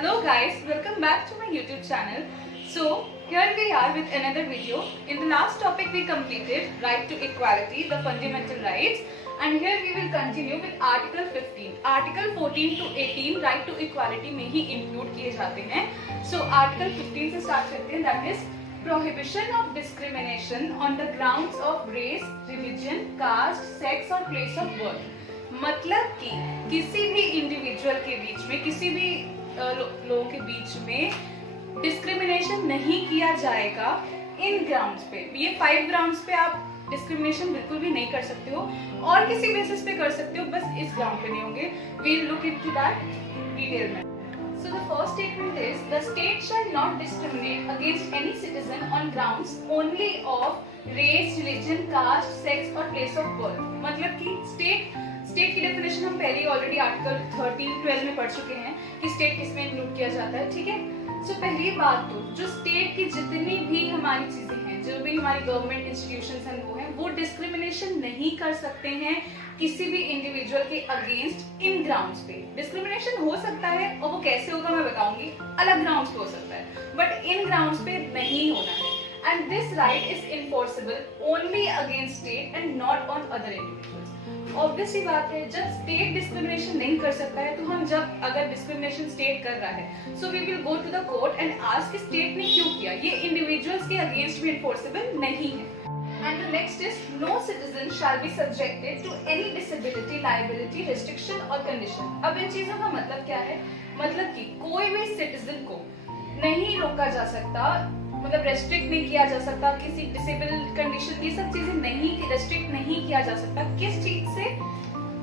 Hello guys, welcome back to my YouTube channel. So here we are with another video. In the last topic we completed right to equality, the fundamental rights, and here we will continue with Article 15. Article 14 to 18 right to equality में ही include किए जाते हैं. So Article 15 से start करते हैं, that is prohibition of discrimination on the grounds of race, religion, caste, sex और place of birth. मतलब कि किसी भी इंडिविजुअल के बीच में, किसी भी लोगों के बीच में डिस्क्रिमिनेशन नहीं किया जाएगा इन ग्राउंड्स पे. ये 5 ग्राउंड्स पे आप डिस्क्रिमिनेशन बिल्कुल भी नहीं कर सकते हो, और किसी बेसिस पे कर सकते हो, बस इस ग्राउंड पे नहीं होंगे. We look into that detail में. So the first statement is the state shall not discriminate against any citizen on grounds only of race, religion, caste, sex और place of birth. मतलब कि स्टेट की definition हम पहले already article 13-12 में पढ़ चुके हैं कि स्टेट किसमें इंक्लूड किया जाता है. ठीक है, सो पहली बात तो जो स्टेट की जितनी भी हमारी चीजें हैं, जो भी हमारी गवर्नमेंट इंस्टीट्यूशंस हैं, वो डिस्क्रिमिनेशन नहीं कर सकते हैं किसी भी इंडिविजुअल के अगेंस्ट इन ग्राउंड्स पे. डिस्क्रिमिनेशन हो सकता है, और वो कैसे होगा मैं बताऊंगी, अलग ग्राउंड्स पे हो सकता है, बट इन ग्राउंड्स पे नहीं होना है. And this right is enforceable only against state and not on other individuals. Obvious ही बात है, जब स्टेट डिस्क्रिमिनेशन नहीं कर सकता है, तो हम जब अगर डिस्क्रिमिनेशन स्टेट कर रहा है, so we will go to the court and ask कि स्टेट ने क्यों किया. ये इंडिविजुअल्स के अगेंस्ट भी इन्फोर्सेबल नहीं है. And the next is no citizen shall be subjected to any disability, liability, restriction or condition. अब इन चीजों का मतलब क्या है? मतलब कि कोई भी सिटीजन को नहीं रोका जा सकता, मतलब रेस्ट्रिक्ट नहीं किया जा सकता, किसी डिसेबल कंडीशन, ये सब चीजें नहीं रेस्ट्रिक्ट नहीं किया जा सकता. किस चीज से?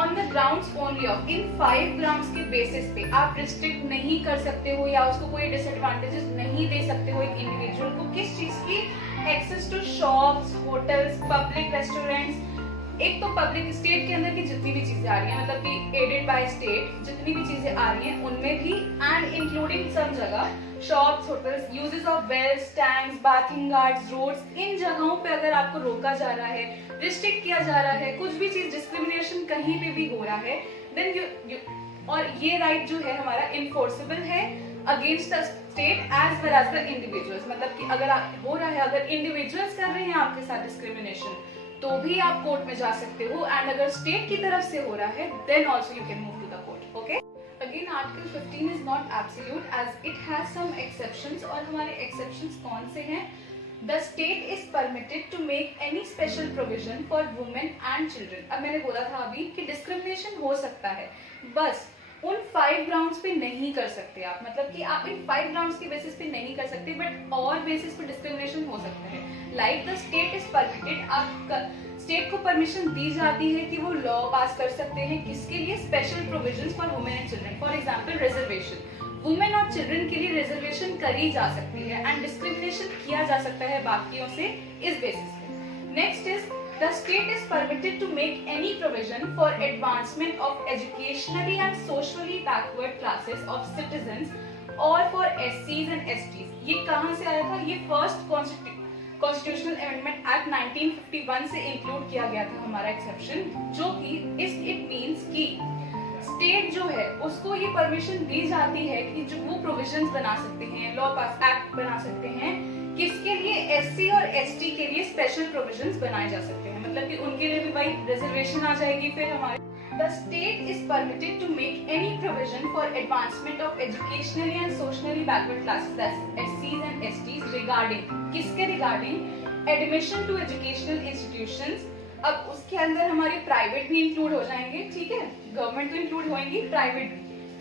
On the grounds only of, in 5 grounds के बेसिस पे आप रिस्ट्रिक्ट नहीं कर सकते हो या उसको कोई डिसएडवांटेजेस नहीं दे सकते हो एक इंडिविजुअल को. किस चीज की? Access to shops, hotels, public restaurants. एक तो पब्लिक स्टेट के अंदर की जितनी भी चीजें आ रही हैं, मतलब कि एडेड बाय स्टेट जितनी भी चीजें आ रही हैं उनमें भी, एंड इंक्लूडिंग सम जगह shops, hotels, uses of wells, tanks, bathing ghats, roads, इन जगहों पे अगर आपको रोका जा रहा है, रिस्ट्रिक्ट किया जा रहा है, कुछ भी चीज डिस्क्रिमिनेशन कहीं पे भी हो रहा है, देन यू और ये राइट जो है हमारा इन्फोर्सेबल है against the state as well as the individuals. मतलब कि अगर हो रहा है, अगर इंडिविजुअल्स कर रहे हैं आपके साथ डिस्क्रिमिनेशन, तो भी आप कोर्ट में जा सकते हो, एंड अगर स्टेट की तरफ से हो रहा है, then also you can move to the court. Okay, again article 15 is not absolute as it has some exceptions. और हमारे एक्सेप्शंस कौन से हैं? The state is permitted to make any special provision for women and children. अब मैंने बोला था अभी कि डिस्क्रिमिनेशन हो सकता है, बस उन 5 ग्राउंड्स पे नहीं कर सकते आप. मतलब कि आप इन 5 ग्राउंड्स के बेसिस पे नहीं कर सकते, बट और बेसिस पे डिस्क्रिमिनेशन हो सकता है. Like the state is permitted, आप स्टेट को परमिशन दी जाती है कि वो लॉ पास कर सकते हैं. किसके लिए? Special provisions for women and children. For example reservation, women और चिल्ड्रन के लिए रिजर्वेशन करी जा सकती है, एंड डिस्क्रिमिनेशन किया जा सकता है बाकियों से इस बेसिस पे. Next is the state is permitted to make any provision for advancement of educationally and socially backward classes of citizens or for SCs and STs. ये कहाँ से आया था? ये फर्स्ट कॉन्स्टिट्यूशनल अमेंडमेंट एक्ट 1951 से इंक्लूड किया गया था हमारा एक्सेप्शन, जो कि इट मीन्स कि स्टेट जो है उसको ये परमिशन दी जाती है कि जो वो प्रोविजंस बना सकते हैं, लॉ पास एक्ट बना सकते हैं. किसके लिए? एससी और एसटी के लिए स्पेशल प्रोविजंस बनाए जा सकते हैं. मतलब कि उनके लिए भी भाई रिजर्वेशन आ जाएगी. फिर हमारे the state is permitted to make any provision for advancement of educationally and socially backward classes that's एससीज एंड एसटीज रिगार्डिंग, किसके regarding? Admission to educational institutions. अब उसके अंदर हमारे प्राइवेट भी इंक्लूड हो जाएंगे. ठीक है, गवर्नमेंट तो इंक्लूड होंगी, प्राइवेट भी,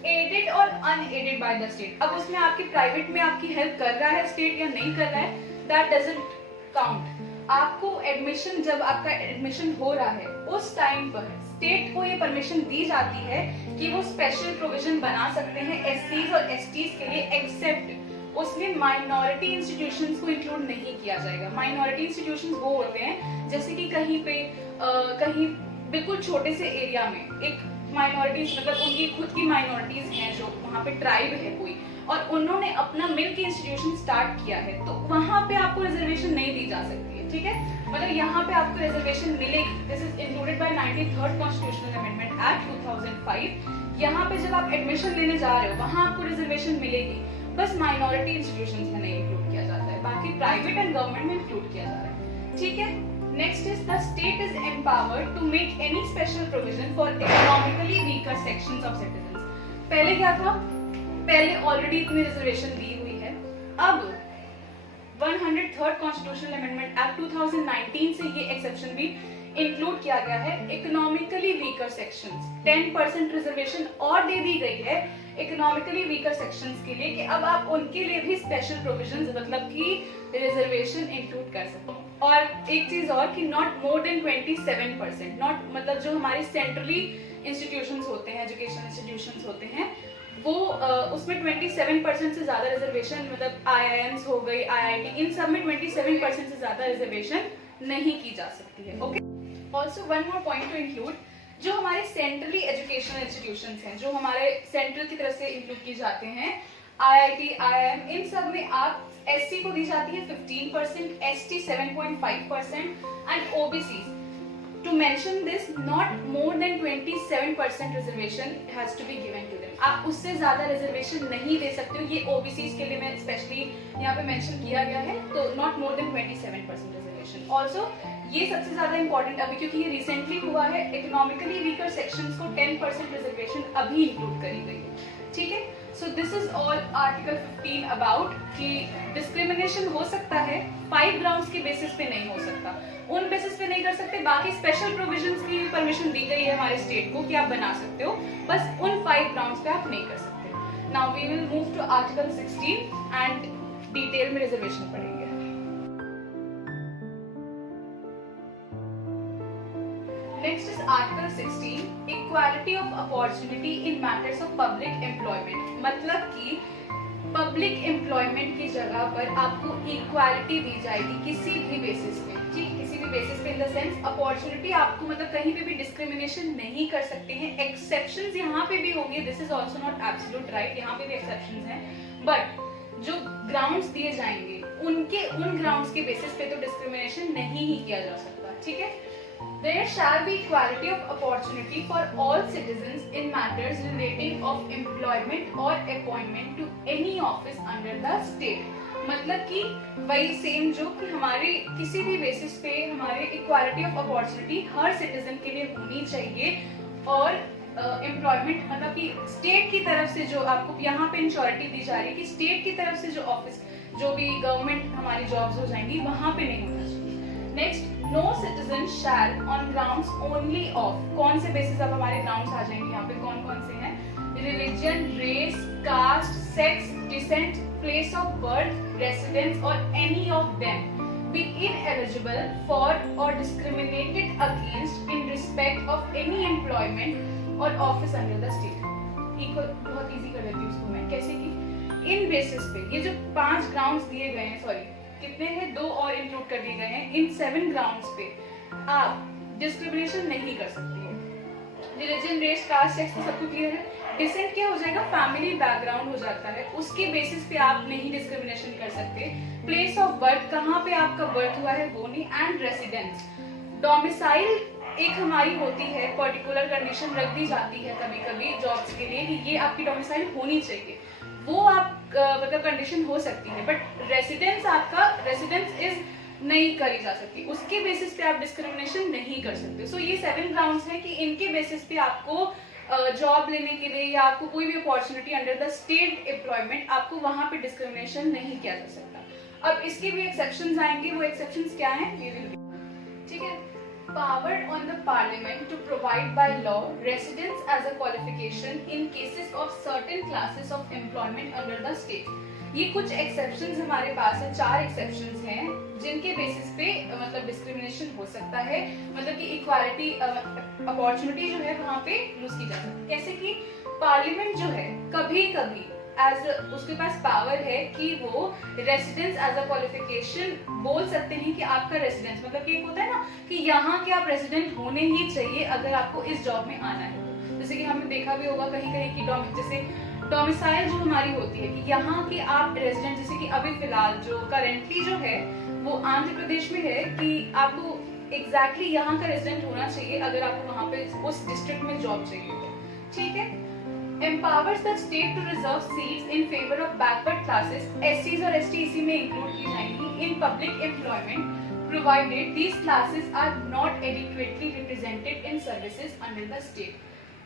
एडेड और अनएडेड बाय द स्टेट. अब उसमें आपकी प्राइवेट में आपकी हेल्प कर रहा है स्टेट या नहीं कर रहा है, दैट डजंट काउंट. आपको एडमिशन, जब आपका एडमिशन हो रहा है उस टाइम पर स्टेट को ये परमिशन दी जाती है कि वो स्पेशल प्रोविजन बना सकते हैं एससीज और एसटीज के लिए, एक्सेप्ट उसमें माइनॉरिटी इंस्टीट्यूशंस को इंक्लूड नहीं किया जाएगा. माइनॉरिटी इंस्टीट्यूशंस वो होते हैं जैसे कि कहीं पे कहीं बिल्कुल छोटे से एरिया में एक माइनॉरिटीज, मतलब उनकी खुद की माइनॉरिटीज हैं, जो वहाँ पे ट्राइब है कोई, और उन्होंने अपना मिलकर इंस्टीट्यूशन स्टार्ट किया है, तो वहाँ पे आपको रिजर्वेशन नहीं दी जा सकती है. ठीक है, मतलब यहाँ पे आपको रिजर्वेशन मिलेगी. This is included by 93rd constitutional amendment act 2005 यहाँ पे जब आप एडमिशन लेने जा रहे हो वहाँ आपको रिजर्वेशन मिलेगी, बस माइनॉरिटी इंस्टीट्यूशंस में नहीं इंक्लूड किया जाता है, बाकी प्राइवेट एंड गवर्नमेंट में इंक्लूड किया जा रहा है, ठीक है। Next is the state is empowered to make any special provision for economically weaker sections of citizens. पहले क्या था, पहले ऑलरेडी इतनी रिजर्वेशन दी हुई है, अब 103rd कॉन्स्टिट्यूशनल अमेंडमेंट एक्ट 2019 से ये एक्सेप्शन भी इंक्लूड किया गया है, इकोनॉमिकली वीकर सेक्शंस 10% रिजर्वेशन और दे दी गई है इकोनॉमिकली वीकर सेक्शंस के लिए कि अब आप उनके लिए भी स्पेशल प्रोविजंस मतलब कि रिजर्वेशन इंक्लूड कर सकते हो। और एक चीज और कि नॉट मोर देन 27%, नॉट मतलब जो हमारे सेंट्रली इंस्टीट्यूशंस होते हैं, एजुकेशन इंस्टीट्यूशंस होते हैं, वो उसमें 27% से ज्यादा रिजर्वेशन मतलब IIMs हो गई, IIT, इन सब में 27% से ज्यादा रिजर्वेशन नहीं की जा सकती है, okay. Also one more point two include, जो हमारे सेंट्रली एजुकेशनल इंस्टीट्यूशंस हैं, जो हमारे सेंट्रल की तरफ से इंक्लूड किए जाते हैं, IIT, IIM, इन सब में आप SC को दी जाती है 15%, ST 7.5% and OBCs to mention this not more than 27% reservation has to be given to them। आप उससे ज्यादा रिजर्वेशन नहीं दे सकते हो, ये OBCs के लिए मैं स्पेशली यहाँ पे मेंशन किया गया है, तो not more than 27% reservation. Also ये सबसे ज्यादा इंपॉर्टेंट अभी क्योंकि ये रिसेंटली हुआ है, इकोनॉमिकली वीकर सेक्शंस को 10% रिजर्वेशन अभी इंक्लूड करी गई है, ठीक है। So this is all article 15 about कि डिस्क्रिमिनेशन हो सकता है, 5 ग्राउंड्स के बेसिस पे नहीं हो सकता, उन बेसिस पे नहीं कर सकते, बाकी स्पेशल प्रोविजंस की परमिशन दी गई है हमारे स्टेट को कि आप बना सकते हो, बस उन 5 ग्राउंड्स पे आप नहीं कर सकते। Now we will move to article 16 and detail में रिजर्वेशन पढ़ेंगे। Next is article 16, equality of opportunity in matters of public employment. मतलब कि पब्लिक एम्प्लॉयमेंट की जगह पर आपको इक्वालिटी दी जाएगी किसी भी बेसिस पे, ठीक, किसी भी बेसिस पे इन द सेंस अपॉर्चुनिटी आपको मतलब कहीं पे भी डिस्क्रिमिनेशन नहीं कर सकते हैं। एक्सेप्शंस यहाँ पे भी होंगे, this is also not absolute right, यहाँ पे भी एक्सेप्शंस हैं, बट जो ग्राउंड्स दिए जाएंगे उन ग्राउंड्स के बेसिस पे तो डिस्क्रिमिनेशन नहीं ही किया जा सकता, ठीक है। There shall be equality of opportunity for all citizens in matters relating of employment or appointment to any office under the state। मतलब कि वही सेम जो कि हमारे किसी भी बेसिस पे हमारे equality of opportunity her citizen के लिए होनी चाहिए, और एम्प्लॉयमेंट मतलब कि स्टेट की तरफ से जो आपको यहाँ पे इंश्योरिटी दी जा रही है कि स्टेट की तरफ से जो ऑफिस जो भी गवर्नमेंट हमारी जॉब्स हो जाएंगी वहां पे नहीं होना चाहिए। Next, no citizen shall on grounds only of, कौन से बेसिस अब हमारे ग्राउंड्स आ जाएंगे यहाँ पे, कौन कौन से हैं, religion, race, caste, sex, descent, place of birth, residence और any of them be ineligible for or discriminated against in respect of any employment or office under the state। Equal बहुत इजी कर देती हूँ उसको मैं, कैसे कि इन बेसिस पे ये जो 5 ग्राउंड्स दिए गए हैं, सॉरी कितने हैं, 2 और इंक्लूड कर दिए गए हैं, इन 7 ग्राउंड्स पे आप डिस्क्रिमिनेशन नहीं कर सकते हो। रिलीजन, रेस, कास्ट, सेक्स सबको क्लियर है। डिसेंट क्या हो जाएगा, फैमिली बैकग्राउंड हो जाता है, उसके बेसिस पे आप नहीं डिस्क्रिमिनेशन कर सकते। प्लेस ऑफ बर्थ, कहाँ पे आपका बर्थ हुआ है वो नहीं, एंड रेसिडेंस। डोमिसाइल एक हमारी होती है, पर्टिकुलर कंडीशन रख दी जाती है कभी कभी जॉब्स के लिए कि ये आपकी डोमिसाइल होनी चाहिए, वो आप मतलब कंडीशन हो सकती है, बट रेसिडेंस आपका रेसिडेंस इज नहीं करी जा सकती, उसके बेसिस पे आप डिस्क्रिमिनेशन नहीं कर सकते। सो ये 7 ग्राउंड्स हैं कि इनके बेसिस पे आपको जॉब लेने के लिए या आपको कोई भी opportunity under the state employment आपको वहां पे डिस्क्रिमिनेशन नहीं किया जा सकता। अब इसके भी एक्सेप्शंस आएंगे, वो एक्सेप्शंस क्या हैं ये विल बी, ठीक है। Power on the Parliament to provide by law residence as a qualification in cases of certain classes of employment under the state। ये कुछ एक्सेप्शंस हमारे पास है, 4 एक्सेप्शंस हैं जिनके बेसिस पे मतलब डिस्क्रिमिनेशन हो सकता है, मतलब कि इक्वालिटी अपॉर्चुनिटी जो है वहाँ पे लूज की जा सकती है। कैसे कि पार्लियामेंट जो है कभी कभी एज उसके पास पावर है कि वो रेसिडेंस एज अ क्वालिफिकेशन बोल सकते हैं कि आपका रेसिडेंस मतलब कि एक होता है ना कि यहाँ के आप रेसिडेंट होने ही चाहिए अगर आपको इस जॉब में आना है। जैसे कि हमने देखा भी होगा कहीं कहीं की जैसे डोमिसाइल जो हमारी होती है कि यहाँ के आप रेजिडेंट, जैसे कि अभी फिलहाल जो करेंटली जो है वो आंध्र प्रदेश में है कि आपको एग्जैक्टली यहाँ का रेजिडेंट होना चाहिए अगर आपको वहाँ पे उस डिस्ट्रिक्ट में जॉब चाहिए, ठीक है। empowers the state to reserve seats in favor of backward classes, SCs और ST इसी में include की जाएंगी, in public employment, provided these classes are not adequately represented in services under the state.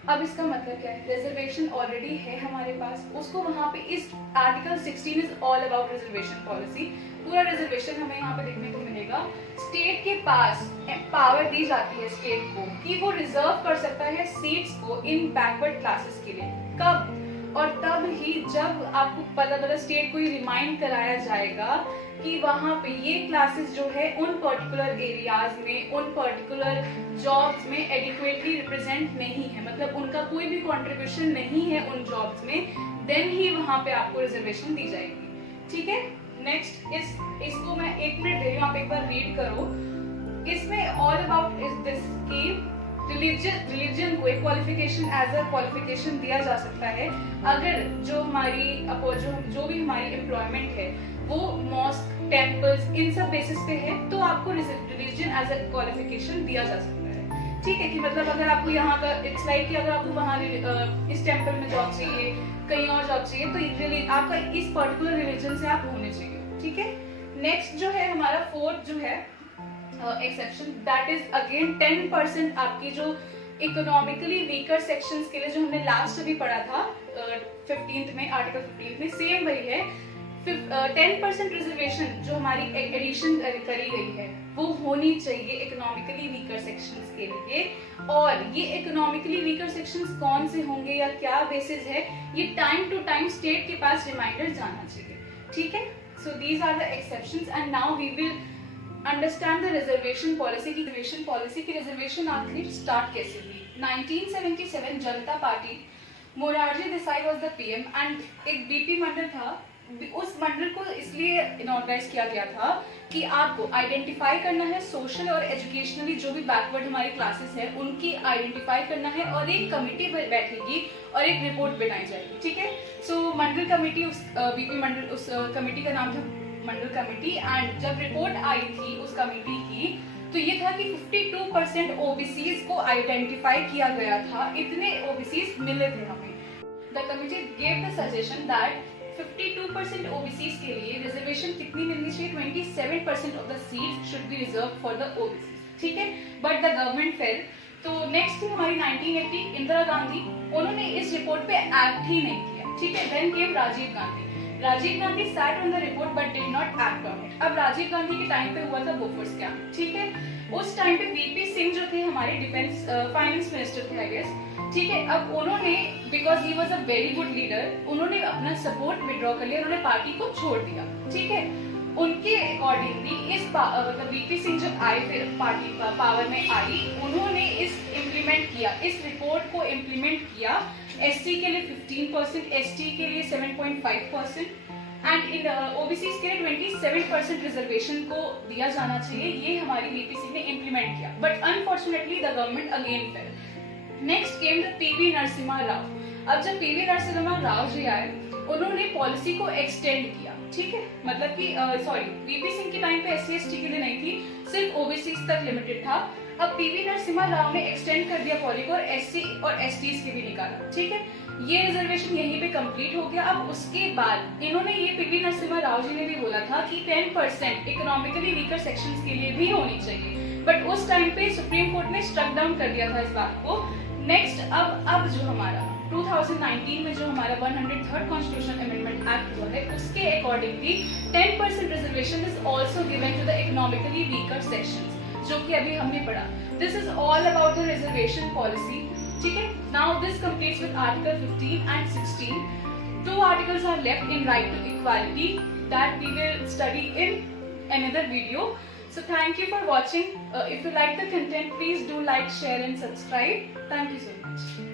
अब इसका मतलब क्या है? रिजर्वेशन ऑलरेडी है हमारे पास, उसको वहाँ पे इस article 16 is all about reservation policy, पूरा रिजर्वेशन हमें यहाँ पे देखने को मिलेगा। स्टेट के पास पावर दी जाती है स्टेट को कि वो रिजर्व कर सकता है सीट्स को इन बैकवर्ड क्लासेस के लिए। कब? और तब ही जब आपको पता चला, स्टेट को ये रिमाइंड कराया जाएगा कि वहाँ पे ये क्लासेस जो है उन पर्टिकुलर एरियाज में, उन पर्टिकुलर जॉब्स में एडिक्वेटली रिप्रेजेंट नहीं है, मतलब उनका कोई भी कंट्रीब्यूशन नहीं है उन जॉब्स में, देन ही वहाँ पे आपको रिजर्वेशन दी जाएगी। ठीक है, नेक्स्ट इसको मैं 1 मिनट दे रही हूँ, आप एक बार रीड करो। इसमें ऑल अबाउट इज दिस की रिलीजन को एक क्वालिफिकेशन एज अ क्वालिफिकेशन दिया जा सकता है अगर जो भी हमारी एम्प्लॉयमेंट है वो मॉस्क, टेम्पल्स, इन सब बेसिस पे है, तो आपको रिलीजन एज अ क्वालिफिकेशन दिया जा सकता है। ठीक है, कि मतलब अगर आपको यहाँ का इट्स लाइक कि अगर आपको वहाँ इस टेम्पल में जॉब चाहिए, कहीं और जॉब चाहिए, तो आपका इस पर्टिकुलर रिलीजन से आप होने चाहिए। ठीक है, नेक्स्ट जो है हमारा फोर्थ जो है एक्सेप्शन, दैट इज अगेन 10% आपकी जो इकोनॉमिकली वीकर सेक्शंस के लिए, जो हमने लास्ट अभी पढ़ा था 15th में, आर्टिकल 15 में सेम वही है। 10% रिजर्वेशन जो हमारी एडिशन करी गई है वो होनी चाहिए इकोनॉमिकली वीकर सेक्शंस के लिए। और ये इकोनॉमिकली वीकर सेक्शंस कौन से होंगे या क्या बेसिस है, ये टाइम टू टाइम स्टेट के पास रिमाइंडर जाना चाहिए। ठीक है, so these are the exceptions and now we will understand the reservation policy की रिजर्वेशन आखिर स्टार्ट कैसे हुई। 1977 Janata party, Morarji Desai was the PM and एक बीपी मंडल था। उस मंडल को इसलिए इनॉर्गेनाइज किया गया था कि आपको आइडेंटिफाई करना है सोशल और एजुकेशनली जो भी बैकवर्ड हमारी क्लासेस है उनकी आइडेंटिफाई करना है, और एक कमेटी बैठेगी और एक रिपोर्ट बनाई जाएगी। ठीक है, सो मंडल कमेटी, उस बीपी मंडल, उस कमेटी का नाम था मंडल कमेटी। एंड जब रिपोर्ट आई थी उस कमेटी की, तो ये था कि 52% ओबीसीज को आइडेंटिफाई किया गया था, इतने ओबीसीज मिले थे हमें। The committee gave the suggestion that 52% OBCs के लिए रिजर्वेशन कितनी मिलनी चाहिए? 27% of the seats should be reserve for the OBCs. ठीक है, बट द गवर्नमेंट फेल। तो नेक्स्ट थी हमारी 1980, इंदिरा गांधी, उन्होंने इस रिपोर्ट पे एक्ट ही नहीं किया। ठीक है, then came Rajiv Gandhi sat on the report but did not act on it। अब राजीव गांधी के टाइम पे हुआ था बोफोर्स स्कैम। ठीक है, उस टाइम पे वीपी सिंह जो थे हमारे डिफेंस फाइनेंस मिनिस्टर थे आई गेस। ठीक है, अब उन्होंने, because he was a very good leader, उन्होंने अपना सपोर्ट विड्रॉ कर लिया, उन्होंने पार्टी को छोड़ दिया। ठीक है, उनके अकॉर्डिंगली इस मतलब वीपी सिंह जब आए, फिर पार्टी पावर में आई, उन्होंने इम्प्लीमेंट किया, इस रिपोर्ट को इम्प्लीमेंट किया। एससी के लिए 15%, एसटी के लिए 7.5% एंड इन ओबीसी के लिए 27% रिजर्वेशन को दिया जाना चाहिए। ये हमारी वीपी सिंह ने इम्प्लीमेंट किया, but unfortunately the government again fail. Next came the PV Narasimha Rao. अब जब पीवी नरसिम्हा राव जी आए, उन्होंने पॉलिसी को एक्सटेंड किया। ठीक है, मतलब कि वीपी सिंह के टाइम पे एससी एसटी के लिए नहीं थी, सिर्फ ओबीसी तक लिमिटेड था। अब पीवी नरसिम्हा राव ने एक्सटेंड कर दिया पॉलिसी को और एससी और एसटीज के भी निकाला। ठीक है, ये रिजर्वेशन यहीं पे कंप्लीट हो गया। अब उसके बाद इन्होंने, ये पीवी नरसिम्हा राव जी ने भी बोला था कि 10% इकोनॉमिकली वीकर सेक्शंस के लिए भी होनी चाहिए, बट उस टाइम पे सुप्रीम कोर्ट ने स्ट्रक डाउन कर दिया था इस बात को। नेक्स्ट, अब जो हमारा 2019 में जो हमारा 103rd कॉन्स्टिट्यूशन अमेंडमेंट एक्ट हुआ है, उसके accordingly 10% reservation is also given to the economically weaker sections, जो कि अभी हमने पढ़ा। This is all about the reservation policy. ठीक है, now this completes with article 15 and 16। 2 articles are left in right to equality that we will study in another video. So thank you for watching. If you like the content, please do like, share and subscribe. Thank you so much.